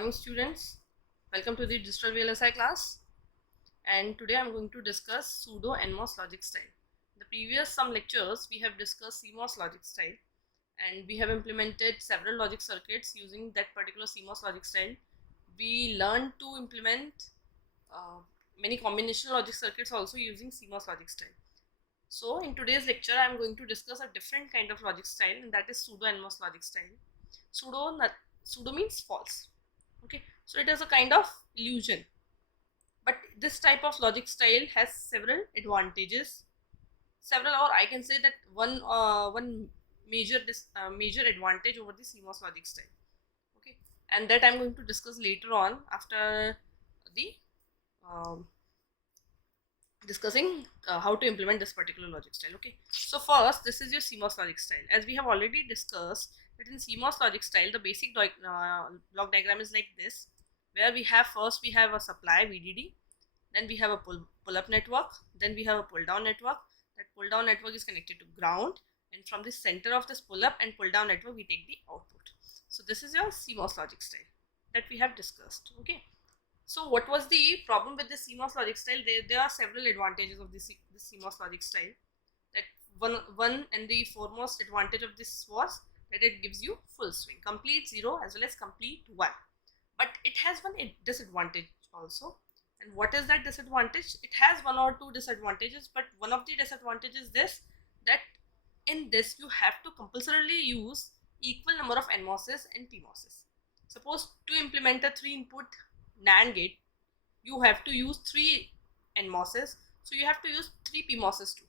morning students, welcome to the digital VLSI class, and today I am going to discuss pseudo NMOS logic style. In the previous some lectures we have discussed CMOS logic style and we have implemented several logic circuits using that particular CMOS logic style. We learned to implement many combinational logic circuits also using CMOS logic style. So in today's lecture I am going to discuss a different kind of logic style, and that is pseudo NMOS logic style. Pseudo means false. Okay, so it is a kind of illusion, but this type of logic style has several advantages, or I can say that one major advantage over the CMOS logic style. Okay, and that I'm going to discuss later on after the discussing how to implement this particular logic style. Okay, so first, this is your CMOS logic style. As we have already discussed that in CMOS logic style, the basic block diagram is like this, where we have a supply VDD, then we have a pull-up network, then we have a pull-down network. That pull-down network is connected to ground, and from the center of this pull-up and pull-down network we take the output. So this is your CMOS logic style that we have discussed. Okay, so what was the problem with this CMOS logic style? There are several advantages of this CMOS logic style. That one and the foremost advantage of this was that it gives you full swing, complete 0 as well as complete 1. But it has one disadvantage also. And what is that disadvantage? It has one or two disadvantages, but one of the disadvantages is this, that in this you have to compulsorily use equal number of NMOSes and PMOSes. Suppose to implement a 3-input NAND gate, you have to use 3 NMOSes, so you have to use 3 PMOSes too.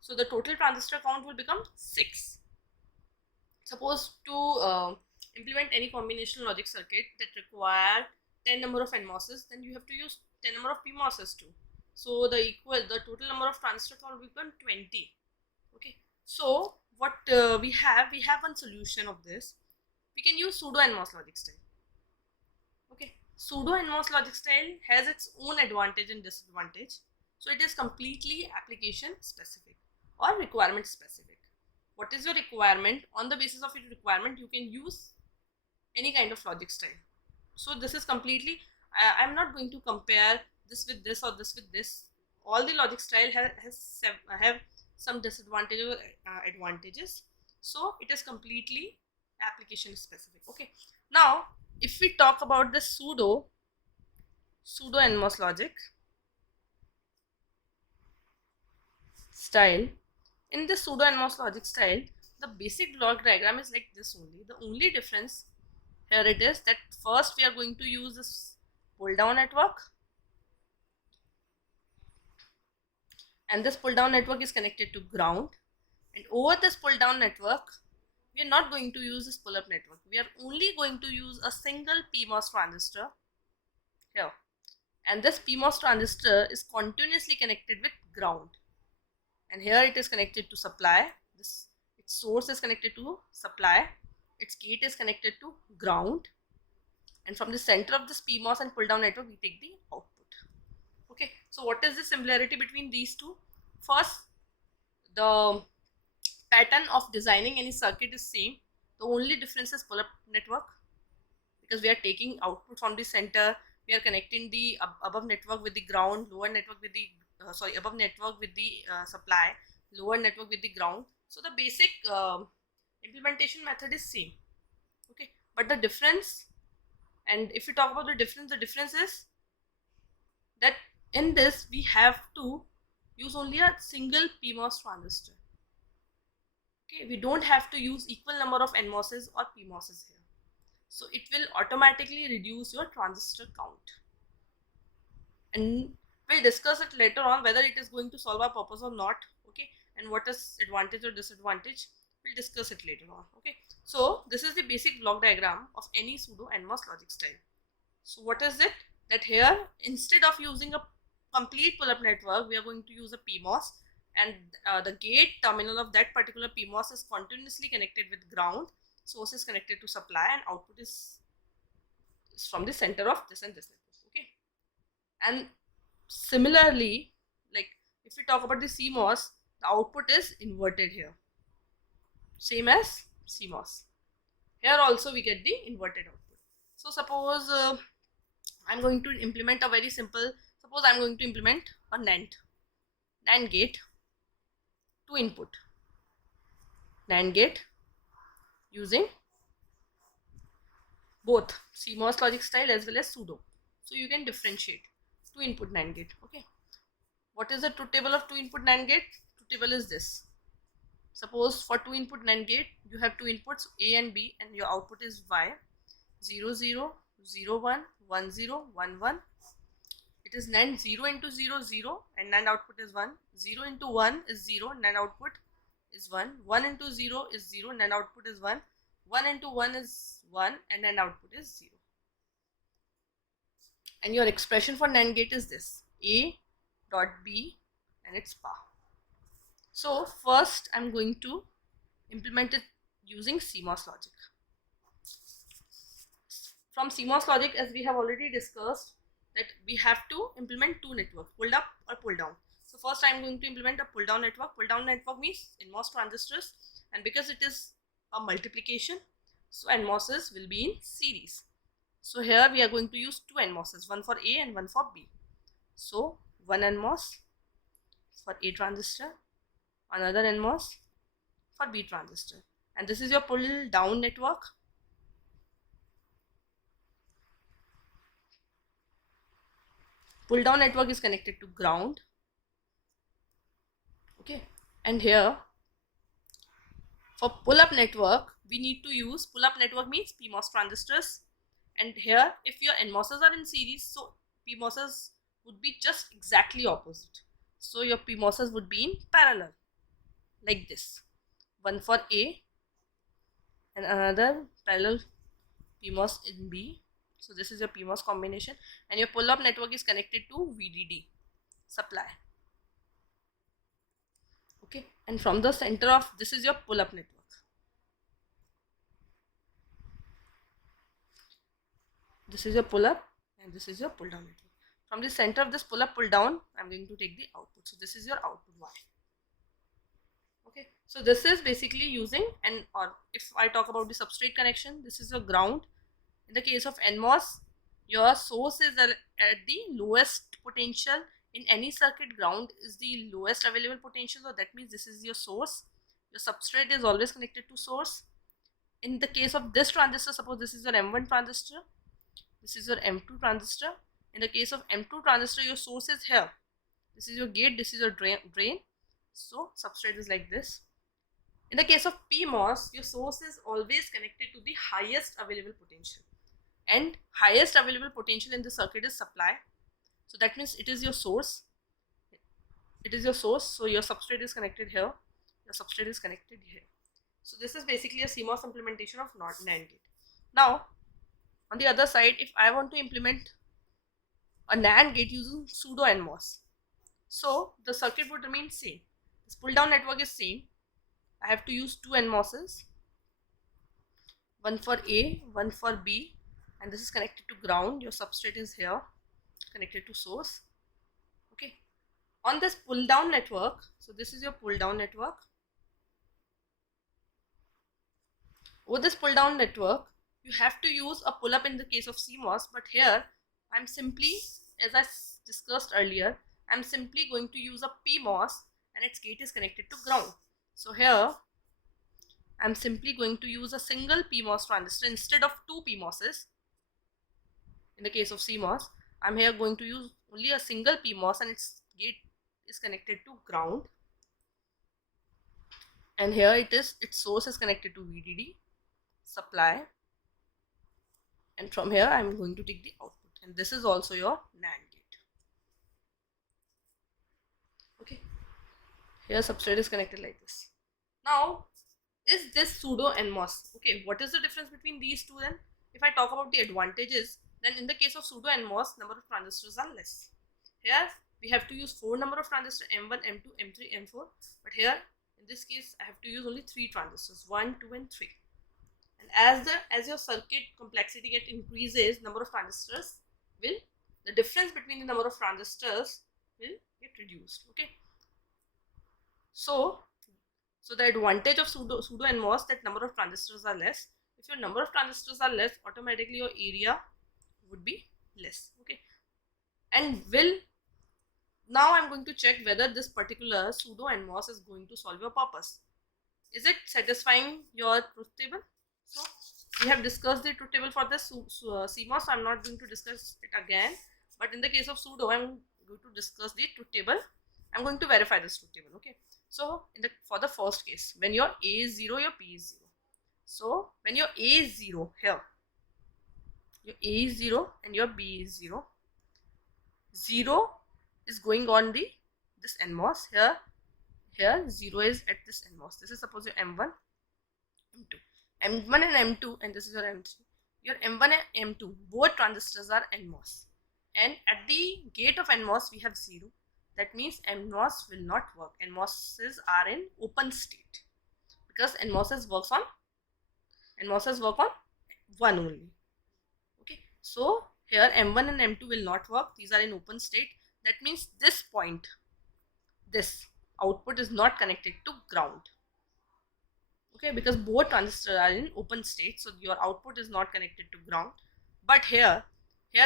So the total transistor count will become 6. Suppose to implement any combinational logic circuit that require 10 number of NMOSes, then you have to use 10 number of PMOSes too. So the total number of transistor count will become 20. Okay, so what we have one solution of this. We can use pseudo NMOS logic style. Okay, pseudo NMOS logic style has its own advantage and disadvantage. So it is completely application specific or requirement specific. What is your requirement? On the basis of your requirement, you can use any kind of logic style. So this is completely, I'm not going to compare this with this or this with this. All the logic style have some disadvantages or advantages. So it is completely application specific. Okay, now if we talk about the pseudo NMOS logic style, in the pseudo NMOS logic style, the basic block diagram is like this only. The only difference here it is that first we are going to use this pull down network, and this pull down network is connected to ground, and over this pull down network we are not going to use this pull up network. We are only going to use a single PMOS transistor here, and this PMOS transistor is continuously connected with ground, and here it is connected to supply. Its source is connected to supply, its gate is connected to ground, and from the center of this PMOS and pull down network we take the output. Okay, so what is the similarity between these two? First, the pattern of designing any circuit is same. The only difference is pull up network, because we are taking output from the center, we are connecting the above network with the ground, lower network with the above network with the supply, lower network with the ground. So the basic implementation method is same. Okay, but the difference, and if we talk about the difference is that in this we have to use only a single PMOS transistor. Okay, we don't have to use equal number of NMOSes or PMOSes here. So it will automatically reduce your transistor count, and we'll discuss it later on whether it is going to solve our purpose or not. Okay, and what is advantage or disadvantage, we'll discuss it later on. Okay, so this is the basic block diagram of any pseudo NMOS logic style. So what is it? That here, instead of using a complete pull-up network, we are going to use a PMOS, and the gate terminal of that particular PMOS is continuously connected with ground, source is connected to supply, and output is from the center of this and this network. Okay, and similarly, like if we talk about the CMOS, the output is inverted here, same as CMOS. Here also we get the inverted output. So suppose I'm going to implement a very simple, suppose I'm going to implement a NAND gate, 2 input NAND gate using both CMOS logic style as well as pseudo. So you can differentiate 2 input NAND gate. Okay, what is the truth table of 2 input NAND gate? Truth table is this. Suppose for 2 input NAND gate you have 2 inputs A and B and your output is Y, 0 0 0 1 1 0 1 1. It is NAND 0 into 0 0 and NAND output is 1. 0 into 1 is 0, NAND output is 1. 1 into 0 is 0, NAND output is 1. 1 into 1 is 1 and NAND output is 0. And your expression for NAND gate is this: A dot B and its power. So first I'm going to implement it using CMOS logic. From CMOS logic, as we have already discussed, that we have to implement two networks, pull up or pull down. So first I'm going to implement a pull down network. Pull down network means NMOS transistors, and because it is a multiplication, so NMOSs will be in series. So here we are going to use two NMOSs, one for A and one for B. So one NMOS for A transistor, another NMOS for B transistor, and this is your pull down network. Pull down network is connected to ground. Okay, and here for pull up network we need to use, pull up network means PMOS transistors, and here if your NMOSs are in series, so PMOSs would be just exactly opposite. So your PMOSs would be in parallel like this, one for A and another parallel PMOS in B. So this is your PMOS combination, and your pull up network is connected to VDD supply. Okay, and from the center of this is your pull up network. This is your pull up and this is your pull down network. From the center of this pull up pull down, I'm going to take the output. So this is your output Y. Okay, so this is basically using, and or if I talk about the substrate connection, this is your ground. In the case of NMOS, your source is at the lowest potential. In any circuit, ground is the lowest available potential, so that means this is your source. Your substrate is always connected to source. In the case of this transistor, suppose this is your M1 transistor, this is your M2 transistor. In the case of M2 transistor, your source is here. This is your gate, this is your drain. So substrate is like this. In the case of PMOS, your source is always connected to the highest available potential, and highest available potential in the circuit is supply. So that means it is your source. It is your source. So your substrate is connected here. Your substrate is connected here. So this is basically a CMOS implementation of NAND gate. Now, on the other side, if I want to implement a NAND gate using pseudo NMOS, so the circuit would remain same. This pull down network is same. I have to use two NMOSs, one for A, one for B, and this is connected to ground. Your substrate is here, connected to source. Okay, on this pull down network, so this is your pull down network. Over this pull down network, you have to use a pull up in the case of CMOS, but here I'm simply, as I discussed earlier, I'm simply going to use a PMOS and its gate is connected to ground. So here I'm simply going to use a single PMOS transistor instead of two PMOSs. In the case of CMOS, I'm here going to use only a single PMOS and its gate is connected to ground, and here its source is connected to VDD supply, and from here I'm going to take the output, and this is also your NAND gate. Okay, here substrate is connected like this. Now, is this pseudo NMOS? Okay, what is the difference between these two then? If I talk about the advantages, then in the case of pseudo NMOS, number of transistors are less. Here we have to use 4 number of transistors, M1, M2, M3, M4, but here in this case I have to use only 3 transistors, 1, 2 and 3. And as your circuit complexity increases, number of transistors will, the difference between the number of transistors will get reduced. Okay, so the advantage of pseudo NMOS, that number of transistors are less. If your number of transistors are less, automatically your area would be less. Okay, and now I'm going to check whether this particular pseudo NMOS is going to solve your purpose. Is it satisfying your truth table? So we have discussed the truth table for this CMOS, so I'm not going to discuss it again. But in the case of pseudo, I'm going to discuss the truth table. I'm going to verify this truth table. Okay. So for the first case, when your A is 0, your P is 0. So when your A is 0 here, your A is 0 and your B is 0. 0 is going on this NMOS here. Here 0 is at this NMOS. This is suppose your M1, M2. M1 and M2, and this is your M3. Your M1 and M2, both transistors are NMOS. And at the gate of NMOS, we have 0. That means NMOS will not work. NMOSs are in open state. Because NMOSs work on 1 only. Okay. So here M1 and M2 will not work. These are in open state. That means this point, this output is not connected to ground. Okay, because both transistors are in open state, so your output is not connected to ground. But here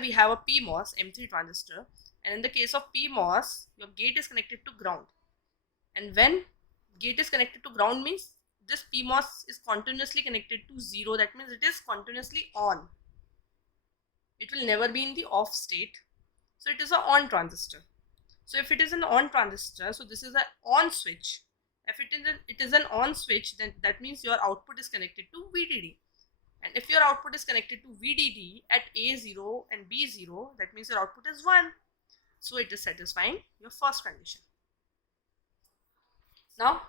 we have a PMOS M3 transistor, and in the case of PMOS, your gate is connected to ground. And when gate is connected to ground means this PMOS is continuously connected to 0. That means it is continuously on. It will never be in the off state. So it is an on transistor. So if it is an on transistor, so this is an on switch. If it is an on switch, then that means your output is connected to VDD. And if your output is connected to VDD at A0 and B0, that means your output is 1. So it is satisfying your first condition. Now,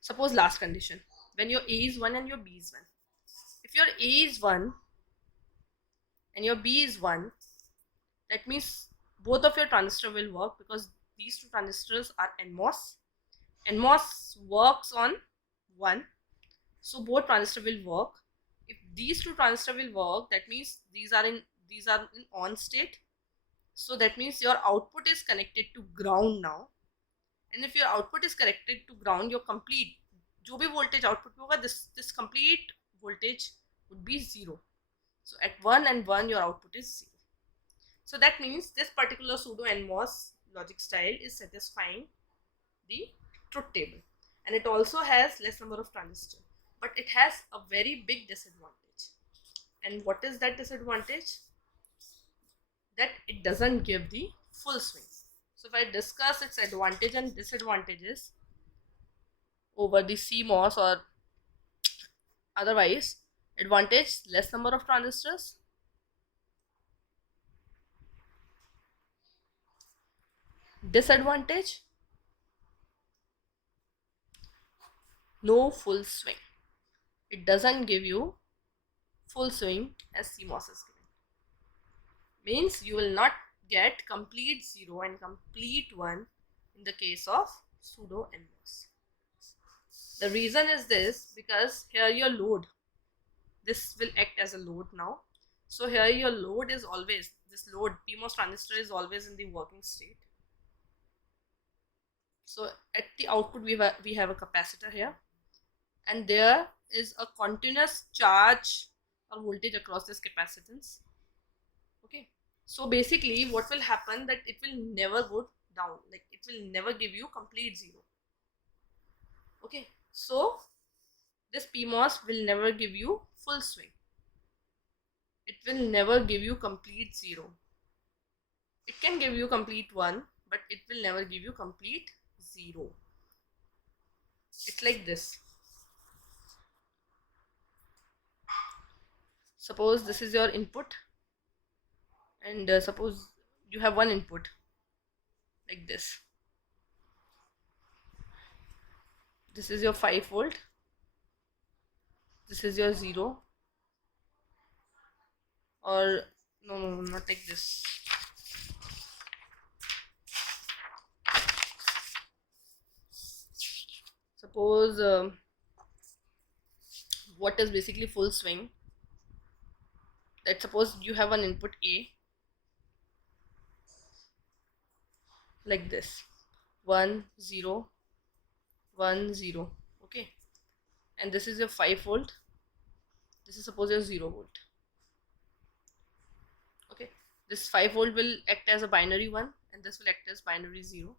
suppose last condition, when your A is 1 and your B is 1. If your A is 1 and your B is 1, that means both of your transistors will work because these two transistors are NMOS. NMOS works on 1, so both transistors will work. If these two transistors will work, that means these are in on state. So that means your output is connected to ground now. And if your output is connected to ground, your complete जो भी voltage output होगा, this complete voltage would be 0. So at 1 and 1, your output is 0. So that means this particular pseudo NMOS logic style is satisfying the truth table, and it also has less number of transistors, but it has a very big disadvantage. And what is that disadvantage? That it doesn't give the full swing. So if I discuss its advantage and disadvantages over the CMOS or otherwise, advantage, less number of transistors. Disadvantage, no full swing. It doesn't give you full swing as CMOS is giving. Means you will not get complete 0 and complete 1 in the case of pseudo NMOS. The reason is this, because here your load, this will act as a load now. So here your load is always, this load PMOS transistor is always in the working state. So at the output we have a capacitor here, and there is a continuous charge or voltage across this capacitance. Okay, so basically what will happen, that it will never go down, like it will never give you complete 0. Okay, so this PMOS will never give you full swing. It will never give you complete 0. It can give you complete 1, but it will never give you complete 0. It's like this. Suppose this is your input, and suppose you have one input like this. This is your 5 volt. This is your 0. Or no, not like this. Suppose what is basically full swing, that suppose you have an input A like this, 1 0 1 0, okay, and this is your 5 volt, This is suppose your 0 volt. Okay, this 5 volt will act as a binary 1 and this will act as binary 0.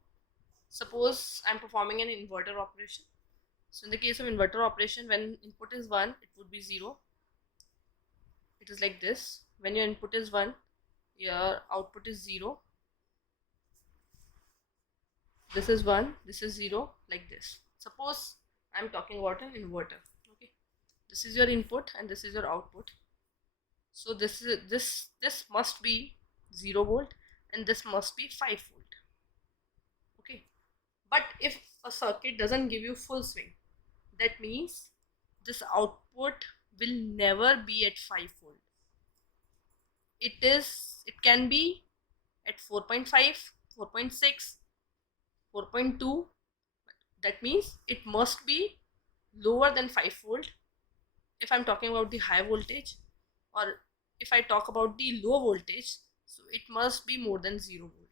Suppose I'm performing an inverter operation. So in the case of inverter operation, when input is 1, it would be 0. It is like this. When your input is 1, your output is 0. This is 1, this is 0, like this. Suppose I'm talking about an inverter. Okay, this is your input and this is your output. So this must be 0 volt and this must be 5 volt. Okay, but if a circuit doesn't give you full swing, that means this output will never be at 5 volt. It can be at 4.5, 4.6, 4.2. That means it must be lower than 5 volt if I'm talking about the high voltage, or if I talk about the low voltage, so it must be more than 0 volt.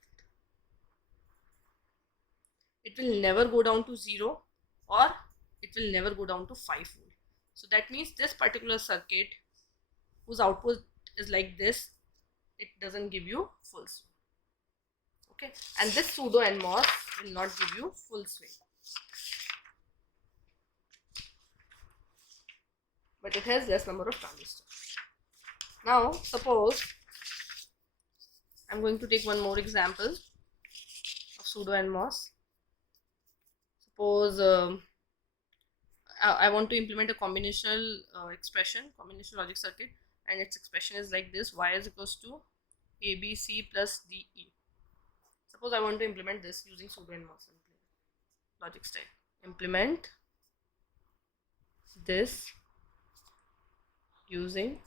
It will never go down to 0 or it will never go down to 5 volt. So that means this particular circuit whose output is like this, it doesn't give you full swing. Okay, and this pseudo NMOS will not give you full swing, but it has less number of transistors. Now suppose I'm going to take one more example of pseudo NMOS. Suppose I want to implement a combinational combinational logic circuit, and its expression is like this: y is equals to ABC plus DE. Suppose I want to implement this using pseudo NMOS logic style. Implement this using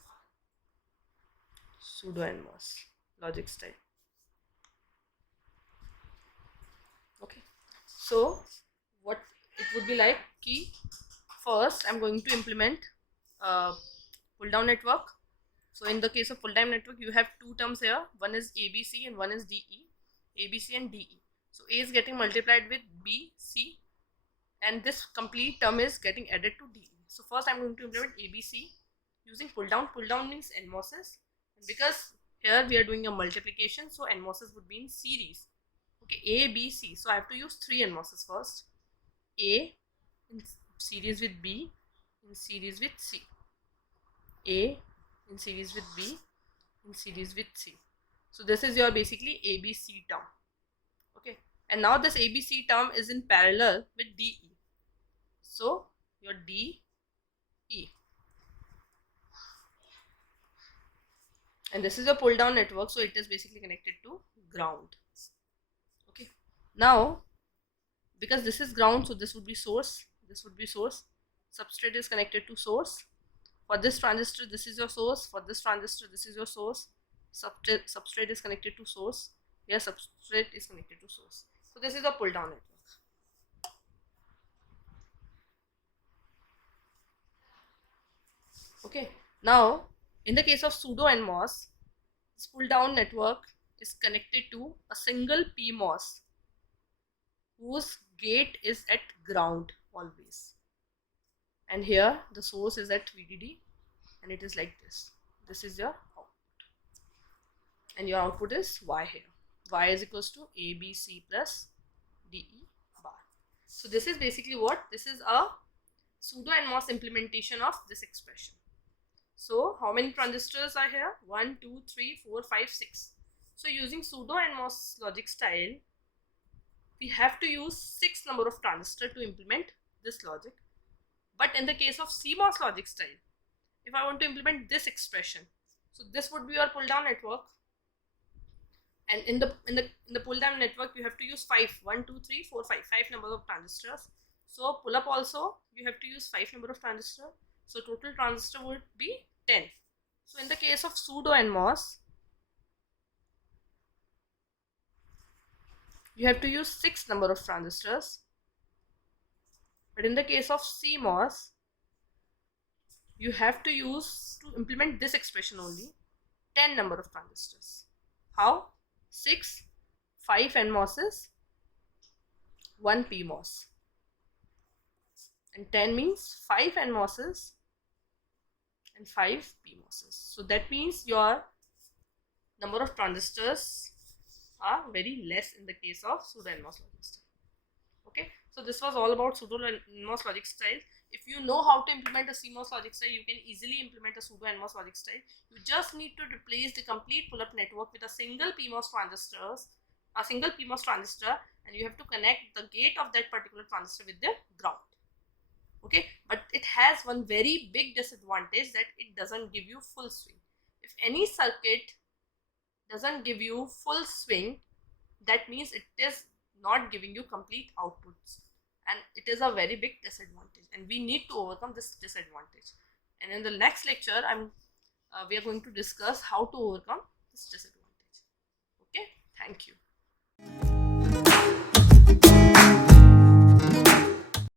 pseudo NMOS logic style. Okay, so what it would be like, key first I'm going to implement a pull down network. So in the case of pull down network, you have two terms here, one is ABC and one is DE. ABC and DE. So A is getting multiplied with B, C, and this complete term is getting added to DE. So first I'm going to implement ABC using pull down. Pull down means NMOSes, and because here we are doing a multiplication, so NMOSes would be in series. Okay, A, B, C. So I have to use three NMOSes first. A in series with B, in series with C. A in series with B, in series with C. So this is your basically ABC term. Okay, and now this ABC term is in parallel with DE. So your DE, and this is a pull down network, so it is basically connected to ground. Okay, now because this is ground, so this would be source, this would be source, substrate is connected to source. For this transistor, this is your source. For this transistor, this is your source. Substrate is connected to source. Here substrate is connected to source. So this is a pull down network. Okay, now in the case of pseudo NMOS, this pull down network is connected to a single PMOS whose gate is at ground always, and here the source is at VDD, and it is like this. This is your output, and your output is Y here. Y is equals to ABC plus DE bar. So this is basically what? This is a pseudo NMOS implementation of this expression. So how many transistors are here? 1, 2, 3, 4, 5, 6. So using pseudo NMOS logic style, we have to use 6 number of transistors to implement this logic. But in the case of CMOS logic style, if I want to implement this expression, so this would be your pull down network, and in the pull down network you have to use 5, 1, 2, 3, 4, 5 numbers of transistors. So pull up also you have to use 5 number of transistors, so total transistor would be 10. So in the case of pseudo NMOS, you have to use 6 number of transistors, but in the case of CMOS, you have to use, to implement this expression only, 10 number of transistors. How? 6, 5 NMOSes, 1 PMOS, and 10 means 5 NMOSes and 5 PMOSes. So that means your number of transistors are very less in the case of pseudo NMOS logic style. Okay, so this was all about pseudo NMOS logic style. If you know how to implement a CMOS logic style, you can easily implement a pseudo NMOS logic style. You just need to replace the complete pull-up network with a single PMOS transistor, and you have to connect the gate of that particular transistor with the ground. Okay, but it has one very big disadvantage, that it doesn't give you full swing. If any circuit doesn't give you full swing, that means it is not giving you complete outputs, and it is a very big disadvantage, and we need to overcome this disadvantage. And in the next lecture we are going to discuss how to overcome this disadvantage. Okay, thank you.